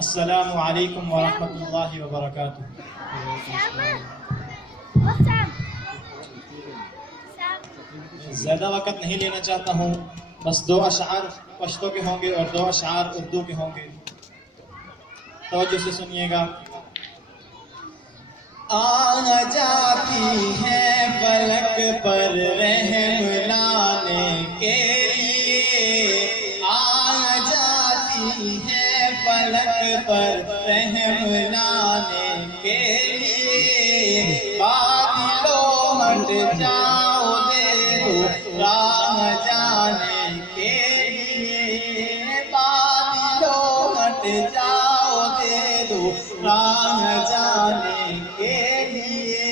السلام علیکم ورحمۃ اللہ وبرکاتہ۔ زیادہ وقت نہیں لینا چاہتا ہوں، بس 2 اشعار پشتو کے ہوں گے اور 2 اشعار اردو کے ہوں گے، توجہ سے سنیے گا۔ آ جاتی ہے فلک پر رحم لانے کے لیے، آ جاتی ہے فلک پر رحم لانے کے لیے، بادلوں ہٹ جاؤ دے دو راہ جانے کے لیے، بادلوں ہٹ جاؤ دے دو راہ جانے کے لیے۔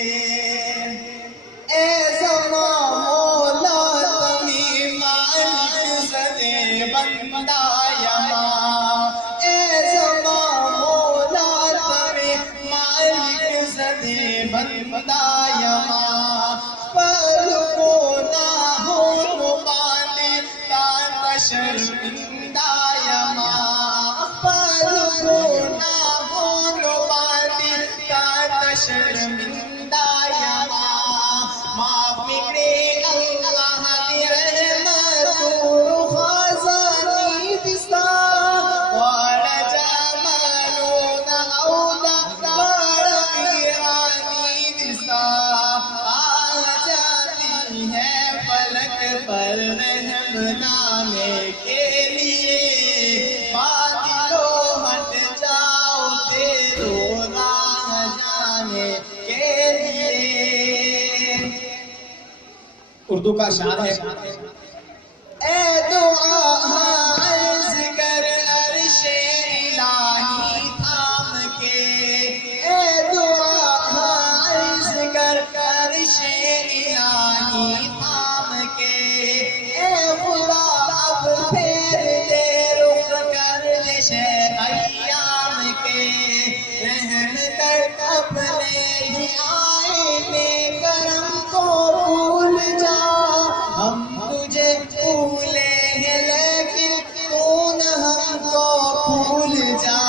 اے زمان مولا تمہیں مالک زدے بندہ یماں، اے زمان مولا تمہیں مالک زدے بندہ یماں، پر کو نہ ہو نبالی تا شرمندہ یماں، پر کو نہ ہو نبالی تا شرمندہ یماں، معاف کرے اللہ کی رحمت خزانی دستا، وڑ جمالون اودا وڑ پیرانی دستا، آ جاتی ہے فلک پر رحم لانے کے لیے، بادلوں ہٹ جاؤ دے دو راہ جانے کے لیے۔ اردو کا شعر ہے۔ اے دعا عرض کر عرش الہی تھام کے، اے دعا عرض کر عرش الہی تھام کے، اے خدا اب پھیر دے رخ کر لے شہ ایام کے، رحم کر اپنے ہی آئینے کرم کو بھول جا، ہم تجھے بھولے ہیں لیکن تو نہ ہم کو بھول جا،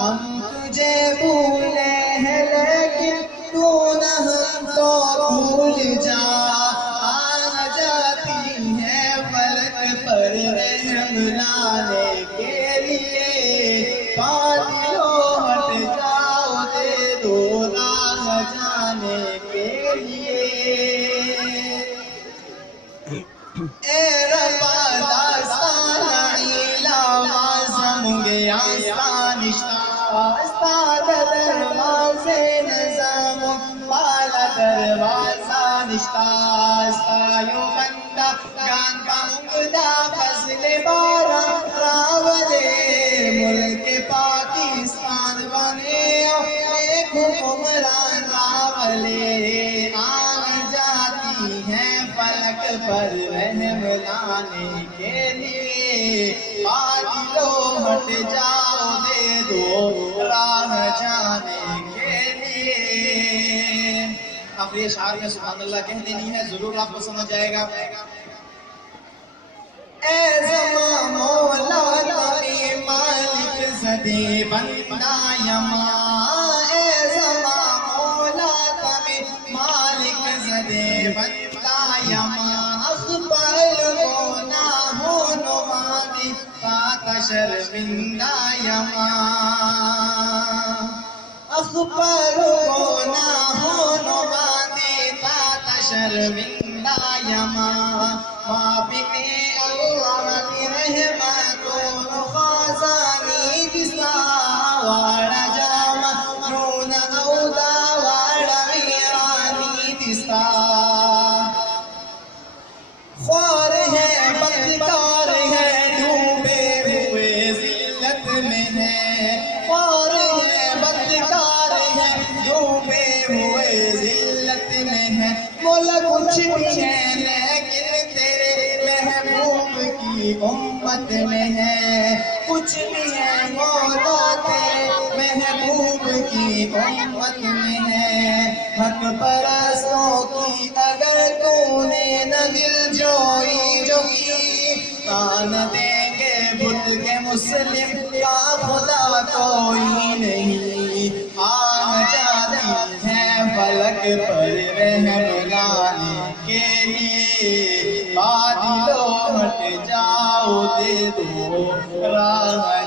ہم تجھے بھولے ہیں لیکن تو نہ ہم کو بھول جا، آ جاتی ہے فلک پر رحم لانے کے لیے، بادلوں ہٹ جاؤ دے دو راہ جانے کے لیے۔ اے ربا داستان عیلا معظم گیا آستانشتہ، استاد دروازے نظام بالا دروازہ نشتہ، استایو بندہ گان کا مقدہ فضل بارہ راولے، ملک پاکستان بنے ایک حکمران راولے، آ جاتی ہے فلک پر رحم لانے کے لیے، بادلوں ہٹ جاؤ دے دو راہ جانے کے لیے۔ آخری اشعار میں سبحان اللہ کہہ دینی ہے، ضرور آپ کو سمجھ جائے گا۔ اے زمان مولا تمہیں مالک زدے بندہ یماں، اے زمان مولا تمہیں مالک زدے بندہ یماں، اخبر کو نہ ہو نمانی تا شرمندہ یماں، اخبر کو نہ ہو نمانی تا شرمندہ یماں، معافی اللہ کی رحمت خزانی دستا، وڑ جمالون اودا وڑ پیرانی دستا، خوار ہے بدکار ہے ڈوبے ہوئے ذلت میں ہے، خوار ہے بدکار ہے ڈوبے ہوئے ذلت میں ہے، مولا کچھ بھی ہے لیکن تیرے محبوب کی امت میں ہے، کچھ بھی ہے مولا تیرے محبوب کی امت میں ہے، حق پرستوں کی اگر تو نے نہ دل جوئی جو کی، تان دیں گے بت کے مسلم کا خدا کوئی نہیں، آ جاتی ہے فلک پر رحم لانے کے لیے، بادلوں ہٹ جاؤ دے دو راہ